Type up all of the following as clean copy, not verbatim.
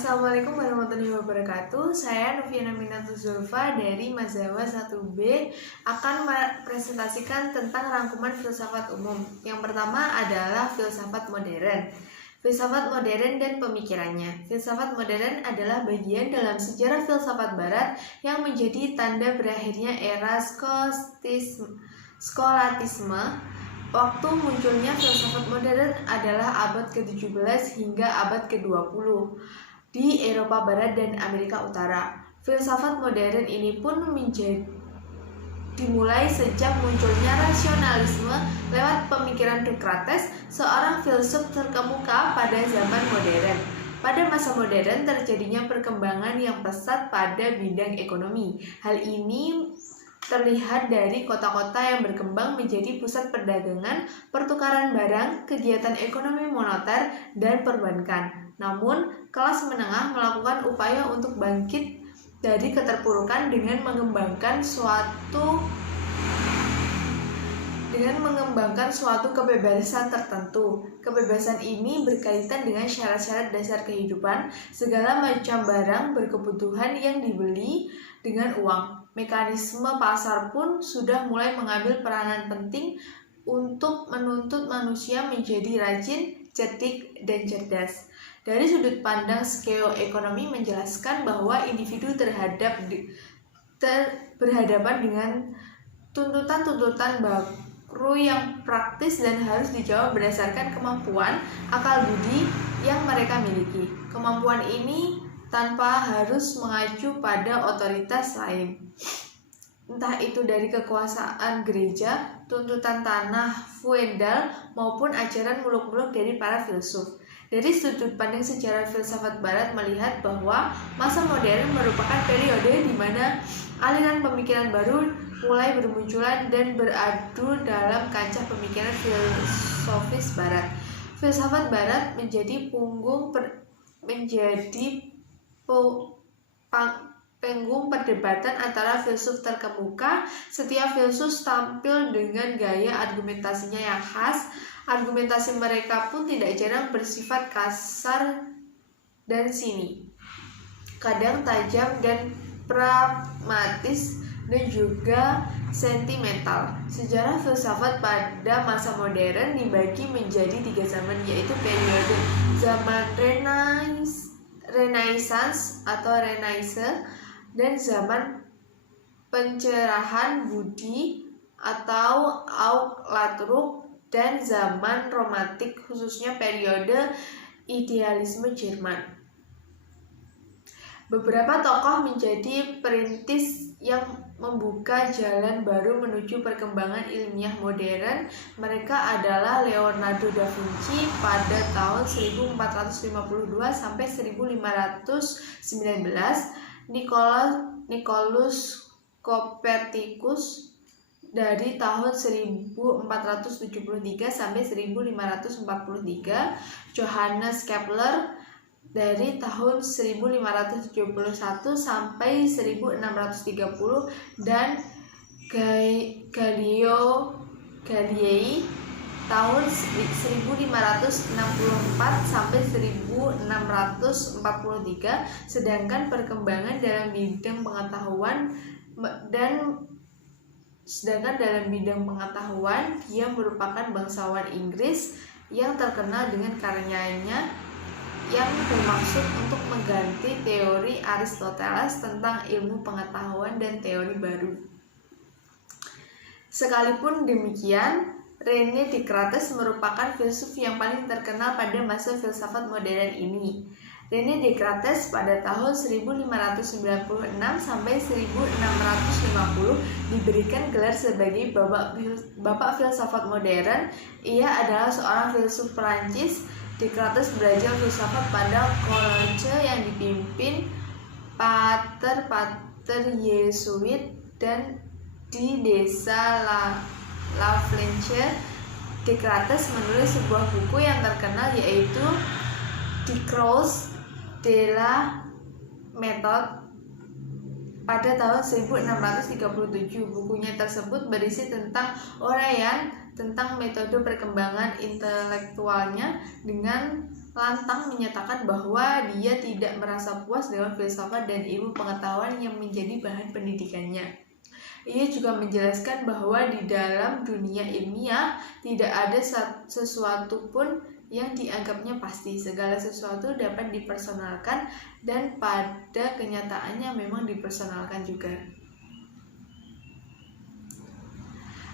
Assalamualaikum warahmatullahi wabarakatuh. Saya Noviana Minatul Zulfa dari Mazhawa 1B akan mempresentasikan tentang rangkuman filsafat umum. Yang pertama adalah filsafat modern. Filsafat modern dan pemikirannya. Filsafat modern adalah bagian dalam sejarah filsafat barat yang menjadi tanda berakhirnya era skolatisme. Waktu munculnya filsafat modern adalah abad ke-17 hingga abad ke-20 di Eropa Barat dan Amerika Utara. Filsafat modern ini pun dimulai sejak munculnya rasionalisme lewat pemikiran Socrates, seorang filsuf terkemuka pada zaman modern. Pada masa modern terjadinya perkembangan yang pesat pada bidang ekonomi. Hal ini terlihat dari kota-kota yang berkembang menjadi pusat perdagangan, pertukaran barang, kegiatan ekonomi moneter, dan perbankan. Namun, kelas menengah melakukan upaya untuk bangkit dari keterpurukan dengan mengembangkan suatu kebebasan tertentu. Kebebasan ini berkaitan dengan syarat-syarat dasar kehidupan, segala macam barang berkebutuhan yang dibeli dengan uang. Mekanisme pasar pun sudah mulai mengambil peranan penting untuk menuntut manusia menjadi rajin, cerdik, dan cerdas. Dari sudut pandang skeo-ekonomi menjelaskan bahwa individu berhadapan dengan tuntutan-tuntutan baru yang praktis dan harus dijawab berdasarkan kemampuan akal budi yang mereka miliki. Kemampuan ini tanpa harus mengacu pada otoritas lain, entah itu dari kekuasaan gereja, tuntutan tanah feodal, maupun ajaran muluk-muluk dari para filsuf. Dari sudut pandang sejarah filsafat barat melihat bahwa masa modern merupakan periode di mana aliran pemikiran baru mulai bermunculan dan beradu dalam kancah pemikiran filosofis barat. Filsafat barat menjadi panggung perdebatan antara filsuf terkemuka. Setiap filsuf tampil dengan gaya argumentasinya yang khas. Argumentasi mereka pun tidak jarang bersifat kasar dan sinis, kadang tajam dan pragmatis, dan juga sentimental. Sejarah filsafat pada masa modern dibagi menjadi 3 zaman, yaitu periode zaman Renaissance atau Renaissance, dan zaman pencerahan budi atau Aufklärung, dan zaman romantik, khususnya periode idealisme Jerman. Beberapa tokoh menjadi perintis yang membuka jalan baru menuju perkembangan ilmiah modern. Mereka adalah Leonardo da Vinci pada tahun 1452 sampai 1519, Nicolaus Copernicus dari tahun 1473 sampai 1543, Johannes Kepler dari tahun 1571 sampai 1630, dan Galileo Galilei tahun 1564 sampai 1643. Sedangkan perkembangan dalam bidang pengetahuan dia merupakan bangsawan Inggris yang terkenal dengan karyanya yang bermaksud untuk mengganti teori Aristoteles tentang ilmu pengetahuan dan teori baru. Sekalipun demikian, René Descartes merupakan filsuf yang paling terkenal pada masa filsafat modern ini. René Descartes pada tahun 1596 sampai 1650 diberikan gelar sebagai Bapak Filsafat Modern. Ia adalah seorang filsuf Perancis. Descartes belajar filsafat pada college yang dipimpin pater Yesuit dan di desa La Flèche. Descartes menulis sebuah buku yang terkenal, yaitu Discours de la Méthode pada tahun 1637. Bukunya tersebut berisi tentang uraian tentang metode perkembangan intelektualnya dengan lantang menyatakan bahwa dia tidak merasa puas dengan filsafat dan ilmu pengetahuan yang menjadi bahan pendidikannya. Ia juga menjelaskan bahwa di dalam dunia ilmiah tidak ada sesuatu pun yang dianggapnya pasti. Segala sesuatu dapat dipersonalkan dan pada kenyataannya memang dipersonalkan juga.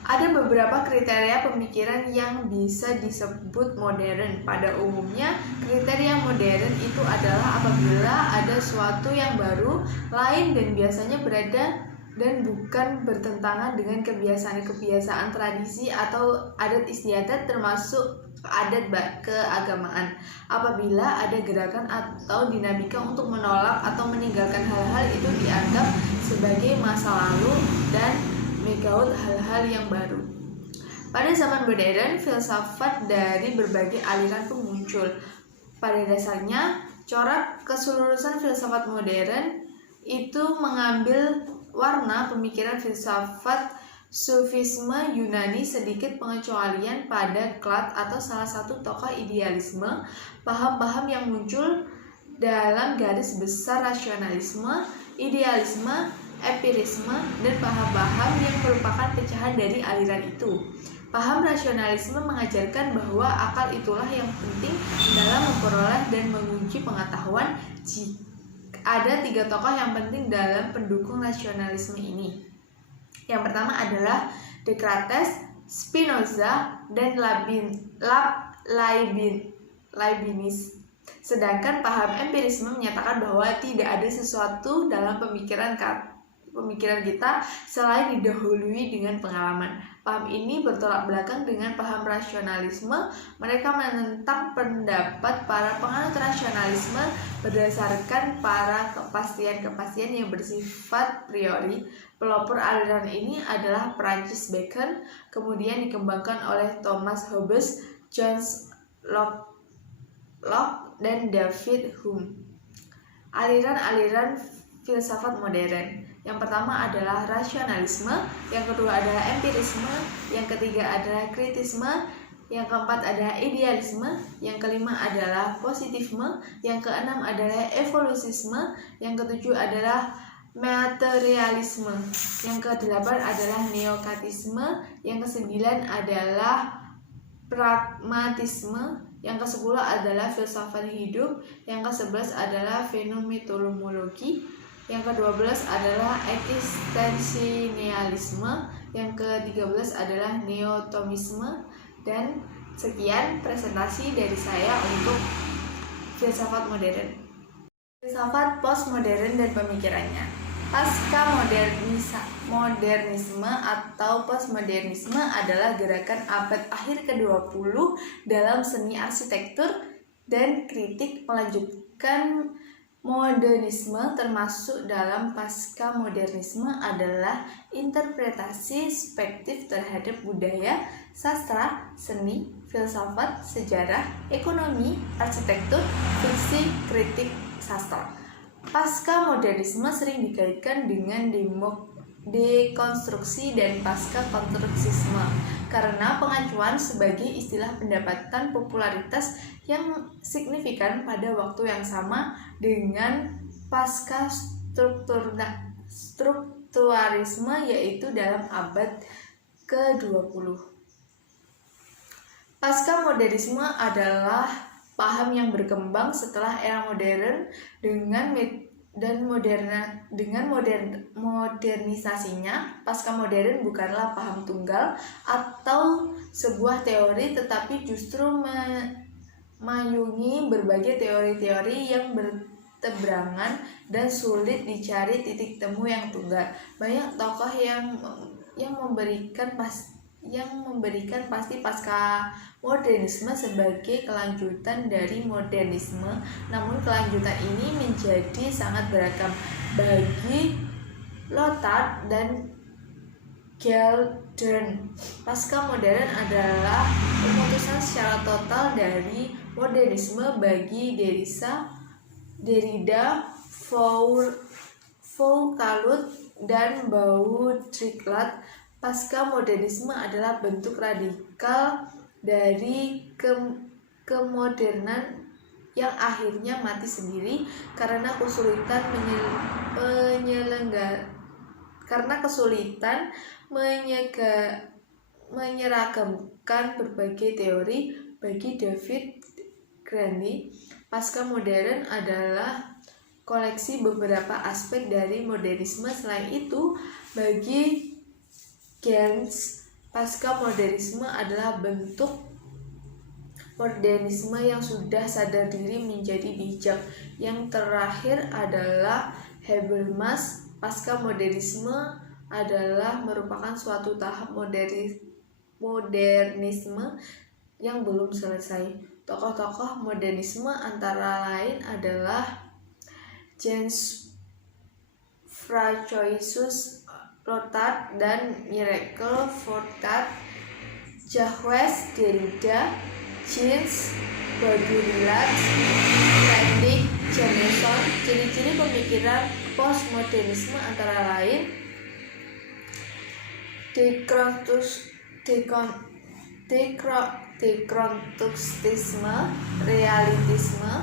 Ada beberapa kriteria pemikiran yang bisa disebut modern. Pada umumnya, kriteria modern itu adalah apabila ada suatu yang baru, lain dan biasanya berada dan bukan bertentangan dengan kebiasaan-kebiasaan tradisi atau adat istiadat termasuk adat keagamaan. Apabila ada gerakan atau dinamika untuk menolak atau meninggalkan hal-hal itu dianggap sebagai masa lalu dan menggaut hal-hal yang baru. Pada zaman modern, filsafat dari berbagai aliran pun muncul. Pada dasarnya, corak keseluruhan filsafat modern itu mengambil warna pemikiran filsafat Sufisme Yunani, sedikit pengecualian pada Kant atau salah satu tokoh idealisme. Paham-paham yang muncul dalam garis besar rasionalisme, idealisme, empirisme, dan paham-paham yang merupakan pecahan dari aliran itu. Paham rasionalisme mengajarkan bahwa akal itulah yang penting dalam memperoleh dan menguji pengetahuan. Ada 3 tokoh yang penting dalam pendukung rasionalisme ini. Yang pertama adalah Descartes, Spinoza, dan Leibniz. Sedangkan paham empirisme menyatakan bahwa tidak ada sesuatu dalam pemikiran kita selain didahului dengan pengalaman. Paham ini bertolak belakang dengan paham rasionalisme. Mereka menentang pendapat para penganut rasionalisme berdasarkan para kepastian-kepastian yang bersifat priori. Pelopor aliran ini adalah Francis Bacon, kemudian dikembangkan oleh Thomas Hobbes, John Locke, dan David Hume. Aliran-aliran filsafat modern. Yang pertama adalah rasionalisme, yang kedua adalah empirisme, yang ketiga adalah kritisme, yang keempat adalah idealisme, yang kelima adalah positivisme, yang keenam adalah evolusisme, yang ketujuh adalah materialisme, yang kedelapan adalah neokatisme, yang kesembilan adalah pragmatisme, yang ke-10 adalah filsafat hidup, yang ke-11 adalah fenomenologi, yang ke-12 adalah eksistensialisme, yang ke-13 adalah neotomisme. Dan sekian presentasi dari saya untuk filsafat modern. Filsafat postmodern dan pemikirannya. Pasca modernisme atau postmodernisme adalah gerakan abad akhir ke-20 dalam seni arsitektur dan kritik melanjutkan modernisme. Termasuk dalam pasca modernisme adalah interpretasi spektif terhadap budaya, sastra, seni, filsafat, sejarah, ekonomi, arsitektur, fiksi, kritik, sastra. Pasca modernisme sering dikaitkan dengan dekonstruksi dan pasca konstruksisme karena pengacuan sebagai istilah pendapatan popularitas yang signifikan pada waktu yang sama dengan pasca strukturalisme, yaitu dalam abad ke-20. Pasca modernisme adalah paham yang berkembang setelah era modern dengan modernisasinya. Pasca modern bukanlah paham tunggal atau sebuah teori, tetapi justru memayungi berbagai teori-teori yang berteberangan dan sulit dicari titik temu yang tunggal. Banyak tokoh yang memberikan pasti pasca modernisme sebagai kelanjutan dari modernisme, namun kelanjutan ini menjadi sangat beragam. Bagi Lyotard dan Geldern, pasca modern adalah pemutusan secara total dari modernisme. Bagi Derrida, Foucault, dan Baudrillard, pasca modernisme adalah bentuk radikal dari kemodernan yang akhirnya mati sendiri karena kesulitan menyeragamkan berbagai teori. Bagi David Grandi, pasca modern adalah koleksi beberapa aspek dari modernisme. Selain itu, bagi Gens, pasca modernisme adalah bentuk modernisme yang sudah sadar diri menjadi bijak. Yang terakhir adalah Habermas, pasca modernisme adalah merupakan suatu tahap modernisme yang belum selesai. Tokoh-tokoh modernisme antara lain adalah Jens François Lyotard dan Michael Foucault, Jacques Derrida, Jean Baudrillard, Frédéric Jameson. Ciri-ciri pemikiran postmodernisme antara lain dekronstruktisme, realistisme,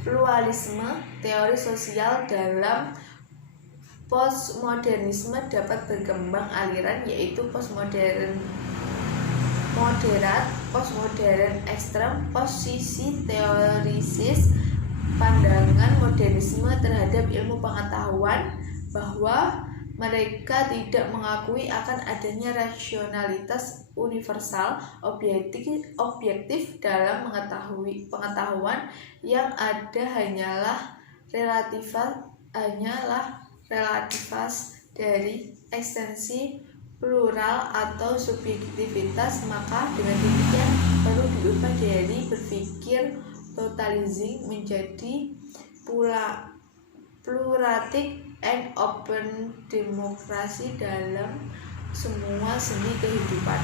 pluralisme, teori sosial. Dalam postmodernisme dapat berkembang aliran yaitu postmodern moderat, postmodern ekstrem, posisi teorisis. Pandangan modernisme terhadap ilmu pengetahuan bahwa mereka tidak mengakui akan adanya rasionalitas universal objektif dalam pengetahuan. Yang ada hanyalah relativitas dari ekstensi plural atau subjektivitas. Maka dengan demikian perlu diubah dari berpikir totalizing menjadi pluralistic and open demokrasi dalam semua seni kehidupan.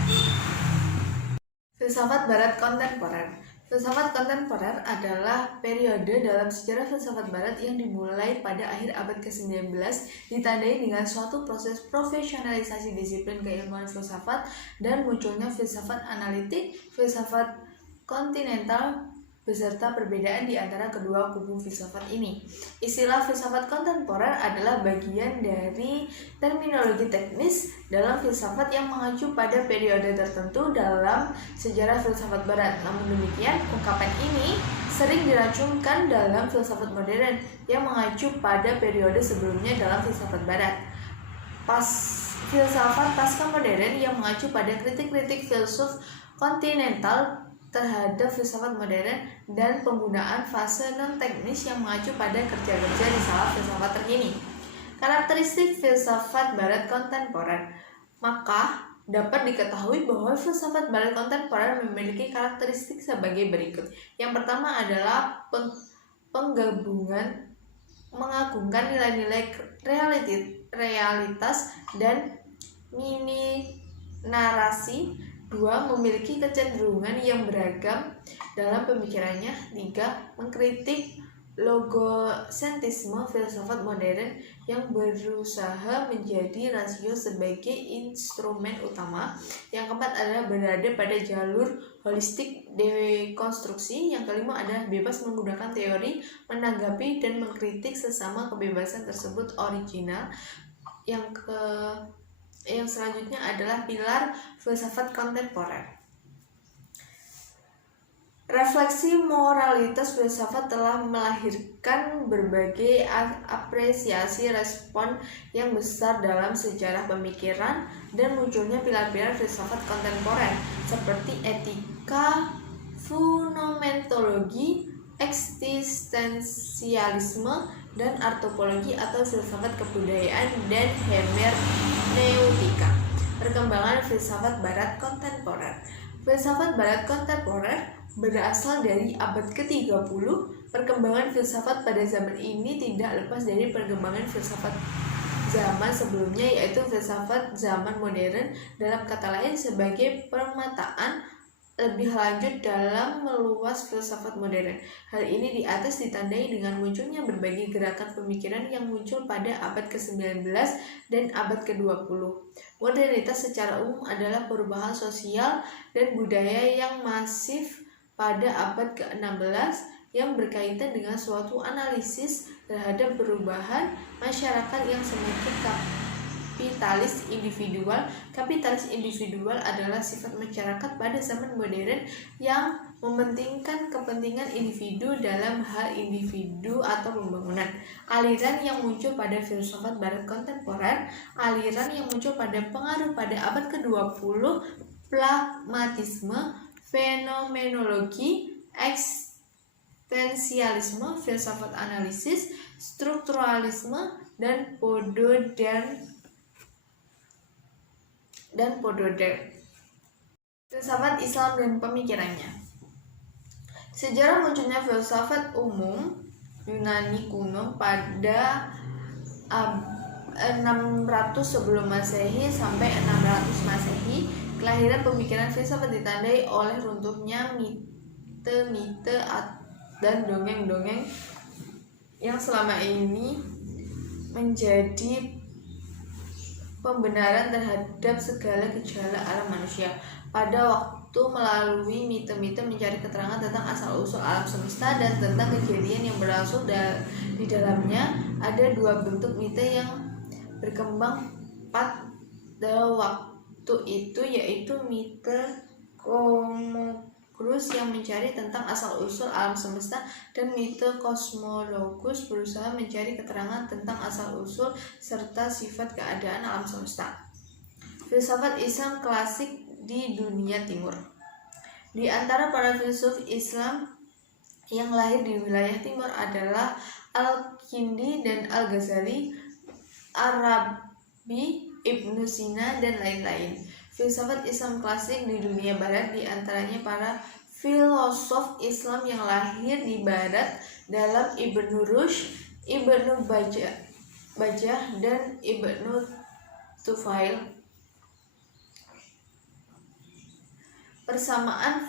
Filsafat Barat kontemporer. Filsafat kontemporer adalah periode dalam sejarah filsafat barat yang dimulai pada akhir abad ke-19, ditandai dengan suatu proses profesionalisasi disiplin keilmuan filsafat dan munculnya filsafat analitik, filsafat kontinental, beserta perbedaan di antara kedua kubu filsafat ini. Istilah filsafat kontemporer adalah bagian dari terminologi teknis dalam filsafat yang mengacu pada periode tertentu dalam sejarah filsafat barat. Namun demikian, ungkapan ini sering diracungkan dalam filsafat modern yang mengacu pada periode sebelumnya dalam filsafat barat. Filsafat pasca modern yang mengacu pada kritik-kritik filsuf kontinental terhadap filsafat modern dan penggunaan fase non-teknis yang mengacu pada kerja-kerja risalah filsafat terkini. Karakteristik filsafat barat kontemporer. Maka dapat diketahui bahwa filsafat barat kontemporer memiliki karakteristik sebagai berikut. Yang pertama adalah penggabungan mengagungkan nilai-nilai realitas dan mini narasi. 2. Memiliki kecenderungan yang beragam dalam pemikirannya. 3. Mengkritik logosentrisme filsafat modern yang berusaha menjadi rasio sebagai instrumen utama. Yang keempat adalah berada pada jalur holistik dekonstruksi. Yang kelima adalah bebas menggunakan teori, menanggapi dan mengkritik sesama kebebasan tersebut original. Yang selanjutnya adalah pilar filsafat kontemporer. Refleksi moralitas filsafat telah melahirkan berbagai apresiasi respon yang besar dalam sejarah pemikiran dan munculnya pilar-pilar filsafat kontemporer seperti etika, fenomenologi, eksistensialisme, dan antropologi atau filsafat kebudayaan dan hermeneutika. Perkembangan filsafat barat kontemporer. Filsafat barat kontemporer berasal dari abad ke-30. Perkembangan filsafat pada zaman ini tidak lepas dari perkembangan filsafat zaman sebelumnya, yaitu filsafat zaman modern, dalam kata lain sebagai permataan lebih lanjut dalam meluas filsafat modern. Hal ini di atas ditandai dengan munculnya berbagai gerakan pemikiran yang muncul pada abad ke-19 dan abad ke-20. Modernitas secara umum adalah perubahan sosial dan budaya yang masif pada abad ke-16 yang berkaitan dengan suatu analisis terhadap perubahan masyarakat yang semakin kapitalis individual. Kapitalis individual adalah sifat masyarakat pada zaman modern yang mementingkan kepentingan individu dalam hal individu atau pembangunan. Aliran yang muncul pada filsafat barat kontemporer, aliran yang muncul pada pengaruh pada abad ke-20, pragmatisme, fenomenologi, eksistensialisme, filsafat analisis, strukturalisme, dan pododern. Filsafat Islam dan pemikirannya. Sejarah munculnya filsafat umum Yunani kuno pada 600 sebelum Masehi sampai 600 Masehi. Kelahiran pemikiran filsafat ditandai oleh runtuhnya mite-mite dan dongeng-dongeng yang selama ini menjadi pembenaran terhadap segala gejala alam manusia. Pada waktu melalui mite-mite mencari keterangan tentang asal-usul alam semesta dan tentang kejadian yang berlangsung di dalamnya. Ada dua bentuk mite yang berkembang pada waktu itu, yaitu mite Cosmologos yang mencari tentang asal-usul alam semesta dan mite Cosmologos berusaha mencari keterangan tentang asal-usul serta sifat keadaan alam semesta. Filsafat Islam klasik di dunia timur. Di antara para filsuf Islam yang lahir di wilayah timur adalah Al-Kindi dan Al-Ghazali, Arabi, Ibnu Sina, dan lain-lain. Filsafat Islam klasik di dunia barat di antaranya para filosof Islam yang lahir di barat dalam Ibnu Rushd, Ibnu Bajjah, dan Ibnu Tufail. Persamaan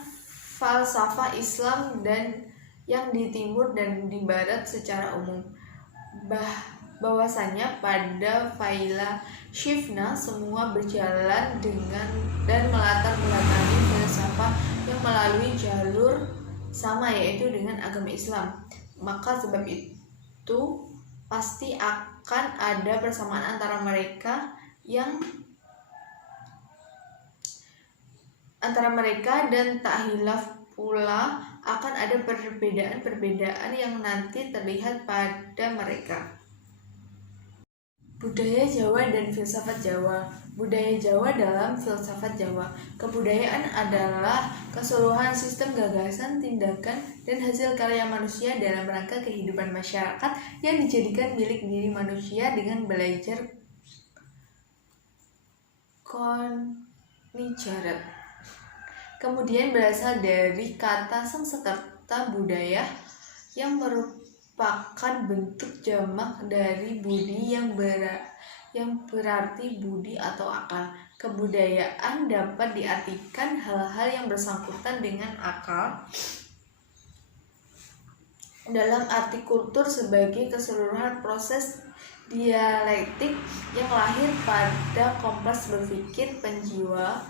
falsafah Islam dan yang di timur dan di barat secara umum. Bahwasanya pada Faila Shifna semua berjalan dengan dan melatar belakangi filsafat yang melalui jalur sama, yaitu dengan agama Islam. Maka sebab itu pasti akan ada persamaan antara mereka dan tak hilaf pula akan ada perbedaan-perbedaan yang nanti terlihat pada mereka. Budaya Jawa dan filsafat Jawa. Budaya Jawa dalam filsafat Jawa. Kebudayaan adalah keseluruhan sistem gagasan, tindakan, dan hasil karya manusia dalam rangka kehidupan masyarakat yang dijadikan milik diri manusia dengan belajar konijarat. Kemudian berasal dari kata Sanskerta budaya yang merupakan bentuk jamak dari budi yang berarti budi atau akal. Kebudayaan dapat diartikan hal-hal yang bersangkutan dengan akal dalam arti kultur sebagai keseluruhan proses dialektik yang lahir pada kompleks berpikir penjiwa,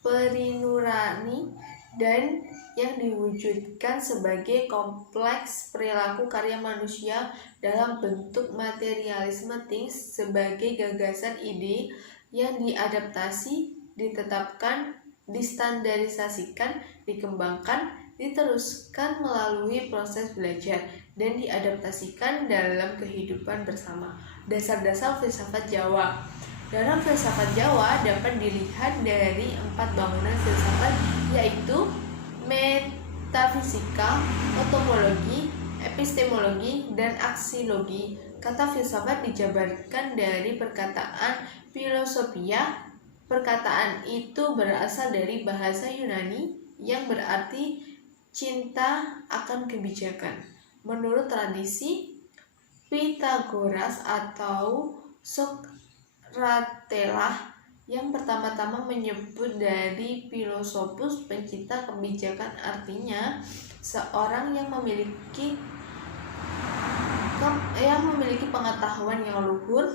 perinurani, dan yang diwujudkan sebagai kompleks perilaku karya manusia dalam bentuk materialisme things sebagai gagasan ide yang diadaptasi, ditetapkan, distandarisasikan, dikembangkan, diteruskan melalui proses belajar, dan diadaptasikan dalam kehidupan bersama. Dasar-dasar filsafat Jawa. Dalam filsafat Jawa dapat dilihat dari 4 bangunan filsafat, yaitu metafisika, otomologi, epistemologi, dan aksiologi. Kata filsafat dijabarkan dari perkataan filosofia. Perkataan itu berasal dari bahasa Yunani yang berarti cinta akan kebijakan. Menurut tradisi Pitagoras atau Sokratelah yang pertama-tama menyebut dari filosofus pencipta kebijakan, artinya seorang yang memiliki pengetahuan yang luhur,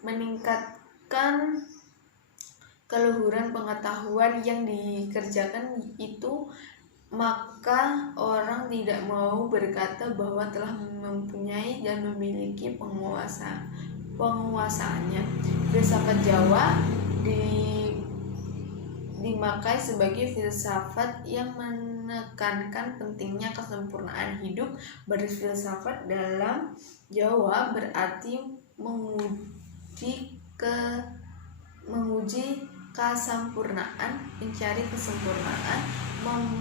meningkatkan keluhuran pengetahuan yang dikerjakan itu maka orang tidak mau berkata bahwa telah mempunyai dan memiliki penguasaannya. Filsafat Jawa dimakai sebagai filsafat yang menekankan pentingnya kesempurnaan hidup. Berfilsafat dalam Jawa berarti menguji kesempurnaan, mencari kesempurnaan,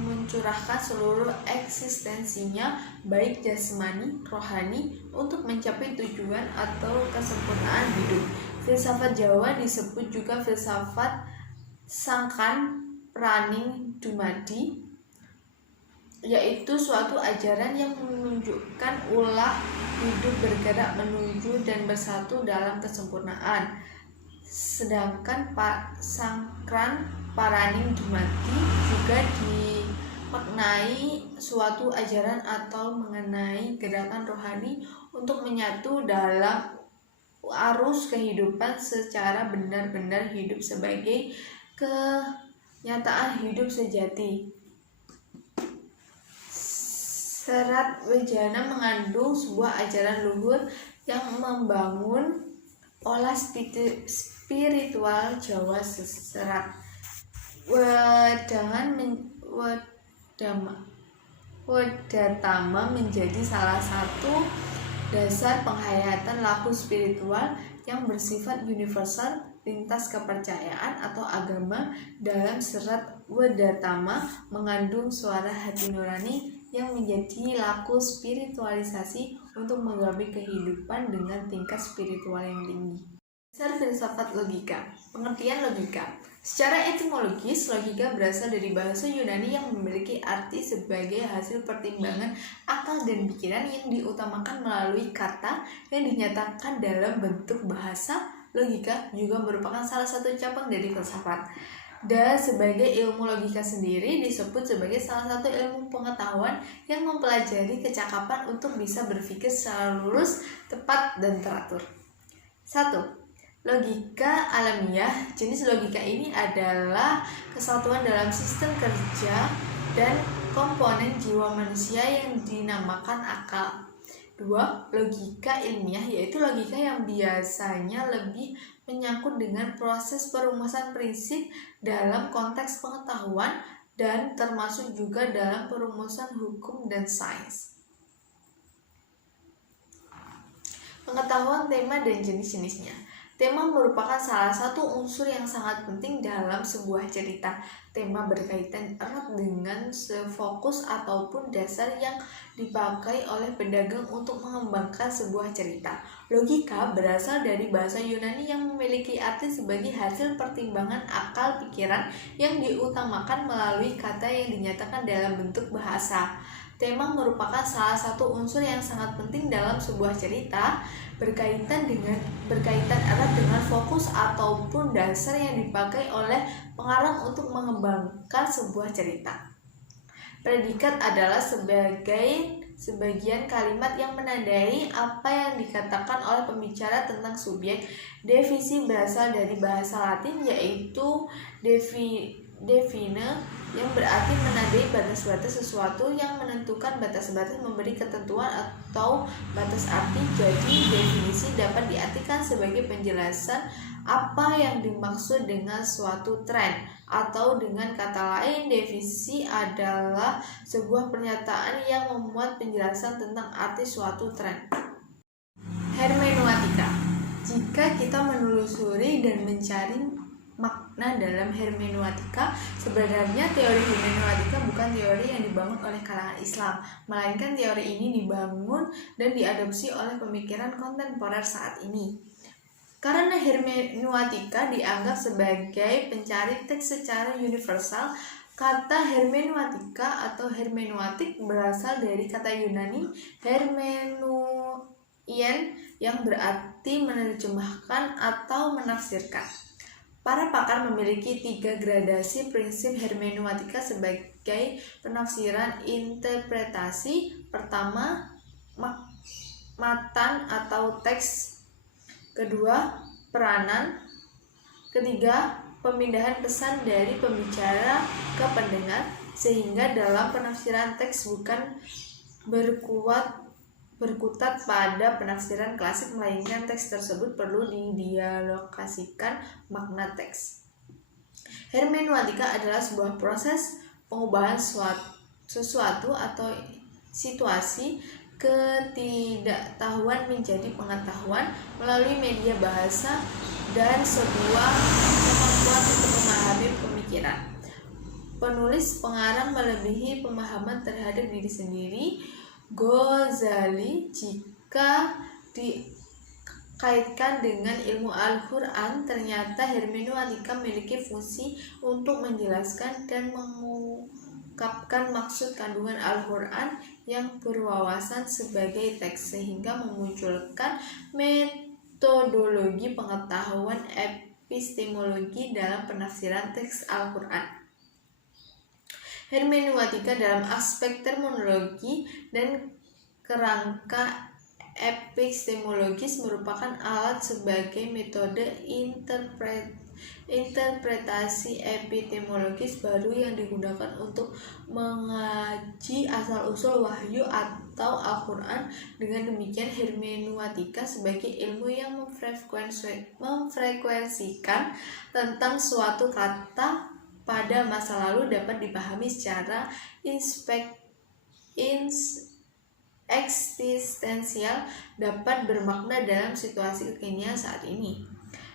mencurahkan seluruh eksistensinya baik jasmani, rohani untuk mencapai tujuan atau kesempurnaan hidup. Filsafat Jawa disebut juga filsafat Sangkan Praning Dumadi, yaitu suatu ajaran yang menunjukkan ulah hidup bergerak menuju dan bersatu dalam kesempurnaan. Sedangkan Sangkan Paraning Dumadi juga dimaknai suatu ajaran atau mengenai gerakan rohani untuk menyatu dalam arus kehidupan secara benar-benar hidup sebagai kenyataan hidup sejati. Serat Wejana mengandung sebuah ajaran luhur yang membangun olah spiritual Jawa. Serat Wedatama menjadi salah satu dasar penghayatan laku spiritual yang bersifat universal lintas kepercayaan atau agama. Dalam Serat Wedatama mengandung suara hati nurani yang menjadi laku spiritualisasi untuk menggapai kehidupan dengan tingkat spiritual yang tinggi. Dasar filsafat logika. Pengertian logika. Secara etimologis, logika berasal dari bahasa Yunani yang memiliki arti sebagai hasil pertimbangan akal dan pikiran yang diutamakan melalui kata yang dinyatakan dalam bentuk bahasa. Logika juga merupakan salah satu cabang dari filsafat. Dan sebagai ilmu logika sendiri disebut sebagai salah satu ilmu pengetahuan yang mempelajari kecakapan untuk bisa berpikir secara lurus, tepat, dan teratur. 1. Logika alamiah. Jenis logika ini adalah kesatuan dalam sistem kerja dan komponen jiwa manusia yang dinamakan akal. 2. Logika ilmiah, yaitu logika yang biasanya lebih menyangkut dengan proses perumusan prinsip dalam konteks pengetahuan dan termasuk juga dalam perumusan hukum dan sains. Pengetahuan tema dan jenis-jenisnya. Tema merupakan salah satu unsur yang sangat penting dalam sebuah cerita. Tema berkaitan erat dengan fokus ataupun dasar yang dipakai oleh pedagang untuk mengembangkan sebuah cerita. Logika berasal dari bahasa Yunani yang memiliki arti sebagai hasil pertimbangan akal pikiran yang diutamakan melalui kata yang dinyatakan dalam bentuk bahasa. Tema merupakan salah satu unsur yang sangat penting dalam sebuah cerita, berkaitan erat dengan fokus ataupun dasar yang dipakai oleh pengarang untuk mengembangkan sebuah cerita. Predikat adalah sebagian kalimat yang menandai apa yang dikatakan oleh pembicara tentang subjek. Definisi berasal dari bahasa Latin, yaitu define, yang berarti menandai batas-batas sesuatu, yang menentukan batas-batas, memberi ketentuan atau batas arti. Jadi definisi dapat diartikan sebagai penjelasan apa yang dimaksud dengan suatu tren, atau dengan kata lain, definisi adalah sebuah pernyataan yang memuat penjelasan tentang arti suatu tren. Hermeneutika. Jika kita menelusuri dan mencari makna dalam hermeneutika, sebenarnya teori hermeneutika bukan teori yang dibangun oleh kalangan Islam, melainkan teori ini dibangun dan diadopsi oleh pemikiran kontemporer saat ini. Karena hermeneutika dianggap sebagai pencari teks secara universal, kata hermeneutika atau hermeneutik berasal dari kata Yunani hermeneuien yang berarti menerjemahkan atau menafsirkan. Para pakar memiliki 3 gradasi prinsip hermeneutika sebagai penafsiran interpretasi. Pertama, matan atau teks. Kedua, peranan. Ketiga, pemindahan pesan dari pembicara ke pendengar. sehingga dalam penafsiran teks bukan berkutat pada penafsiran klasik, melainkan teks tersebut perlu didialogasikan makna teks. Hermeneutika adalah sebuah proses pengubahan sesuatu atau situasi ketidaktahuan menjadi pengetahuan melalui media bahasa dan sebuah kemampuan untuk memahami pemikiran. Penulis pengarang melebihi pemahaman terhadap diri sendiri. Ghazali jika dikaitkan dengan ilmu Al-Quran, ternyata hermeneutika memiliki fungsi untuk menjelaskan dan mengungkapkan maksud kandungan Al-Quran yang berwawasan sebagai teks, sehingga memunculkan metodologi pengetahuan epistemologi dalam penafsiran teks Al-Quran. Hermeneutika dalam aspek terminologi dan kerangka epistemologis merupakan alat sebagai metode interpretasi epistemologis baru yang digunakan untuk mengaji asal-usul wahyu atau Al-Quran. Dengan demikian, hermeneutika sebagai ilmu yang memfrekuensikan tentang suatu kata pada masa lalu dapat dipahami secara eksistensial, dapat bermakna dalam situasi kekinian saat ini.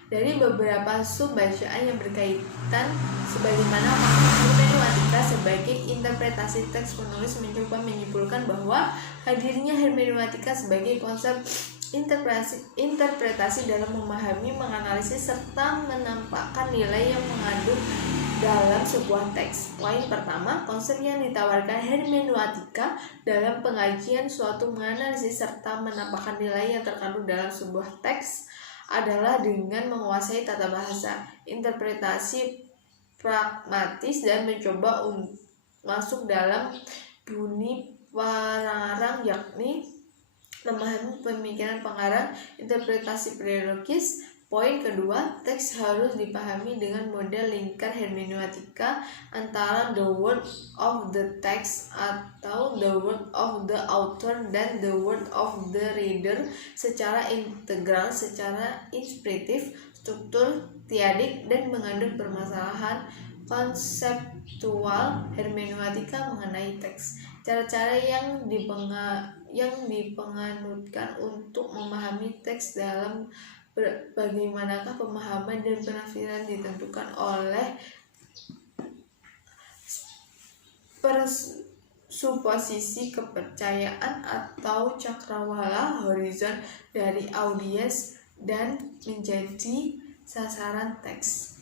Dari beberapa sub bacaan yang berkaitan sebagaimana makna hermeneutika sebagai interpretasi teks, penulis mencoba menyimpulkan bahwa hadirnya hermeneutika sebagai konsep interpretasi dalam memahami, menganalisis, serta menampakkan nilai yang mengandung dalam sebuah teks. Poin pertama, konsep yang ditawarkan hermeneutika dalam pengajian suatu menganalisis serta menampakkan nilai yang terkandung dalam sebuah teks adalah dengan menguasai tata bahasa, interpretasi pragmatis, dan mencoba masuk dalam bunyi pengarang, yakni memahami pemikiran pengarang, interpretasi periodologis. Poin kedua, teks harus dipahami dengan model lingkar hermeneutika antara the word of the text atau the word of the author dan the word of the reader secara integral, secara inspiratif, struktur, teorik, dan mengandung permasalahan konseptual hermeneutika mengenai teks. Cara-cara yang dipenganutkan untuk memahami teks dalam bagaimanakah pemahaman dan penafsiran ditentukan oleh suposisi kepercayaan atau cakrawala horizon dari audiens dan menjadi sasaran teks.